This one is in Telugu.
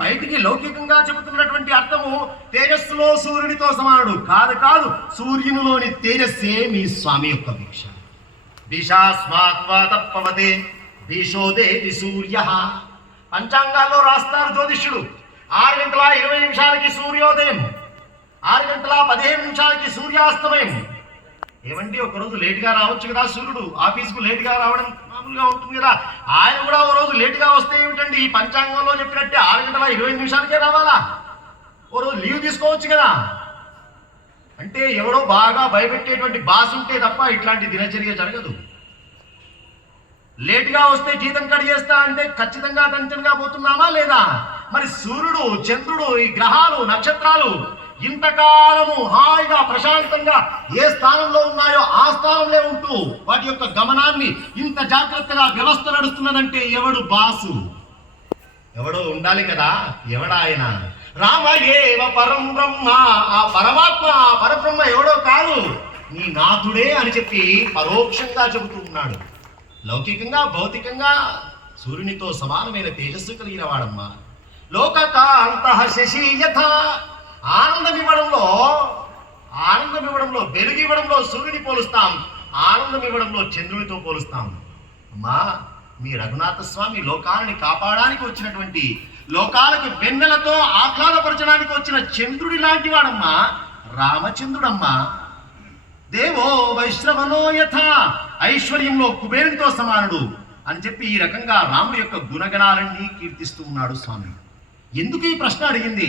బయటికి లౌకికంగా చెబుతున్నటువంటి అర్థము తేజస్సులో సూర్యునితో సమానుడు కాదు కాదు, సూర్యునిలోని తేజస్సే మీ స్వామి యొక్క భిక్ష. భిషాస్మాత్వాతప్పవతే భీషోదేవి సూర్య. పంచాంగాల్లో రాస్తారు జ్యోతిష్యుడు 6:20 సూర్యోదయం, 6:15 సూర్యాస్తమయం. ఏమండి ఒకరోజు లేటుగా రావచ్చు కదా సూర్యుడు, ఆఫీస్కు లేటుగా రావడం మామూలుగా ఉంటుంది కదా. ఆయన కూడా ఓ రోజు లేటుగా వస్తే ఏమిటండి, ఈ పంచాంగంలో చెప్పినట్టే 6:25 రావాలా? ఓ రోజు లీవ్ తీసుకోవచ్చు కదా. అంటే ఎవడో బాగా భయపెట్టేటువంటి బాస్ ఉంటే తప్ప ఇట్లాంటి దినచర్య జరగదు. లేటుగా వస్తే జీతం కట్ చేస్తా అంటే ఖచ్చితంగా టెన్షన్గా పోతున్నామా లేదా? మరి సూర్యుడు, చంద్రుడు, ఈ గ్రహాలు, నక్షత్రాలు ఇంతకాలము హాయిగా ప్రశాంతంగా ఏ స్థానంలో ఉన్నాయో ఆ స్థానంలో ఉంటూ వాటి యొక్క గమనాన్ని ఇంత జాగ్రత్తగా వ్యవస్థ నడుస్తున్నదంటే ఎవడు బాసు? ఎవడో ఉండాలి కదా. ఎవడాయన? రామ ఏవ పరం బ్రహ్మ. ఆ పరమాత్మ, ఆ పరబ్రహ్మ ఎవడో కాదు, నీ నాథుడే అని చెప్పి పరోక్షంగా చెబుతూ ఉన్నాడు. లౌకికంగా భౌతికంగా సూర్యునితో సమానమైన తేజస్సు కలిగిన వాడమ్మా. లోకకాంత శశీయథ. ఆనందం ఇవ్వడంలో వెలుగు ఇవ్వడంలో సూర్యుని పోలుస్తాం, ఆనందం ఇవ్వడంలో చంద్రునితో పోలుస్తాం. అమ్మా, మీ రఘునాథ స్వామి లోకాలని కాపాడడానికి వచ్చినటువంటి, లోకాలకు వెన్నెలతో ఆహ్లాదపరచడానికి వచ్చిన చంద్రుడి లాంటి వాడమ్మా, రామచంద్రుడమ్మా. దేవో వైశ్రవణో యథ. ఐశ్వర్యంలో కుబేరునితో సమానుడు అని చెప్పి ఈ రకంగా రాముడి యొక్క గుణగణాలన్నీ కీర్తిస్తూ ఉన్నాడు స్వామి. ఎందుకు ఈ ప్రశ్న అడిగింది?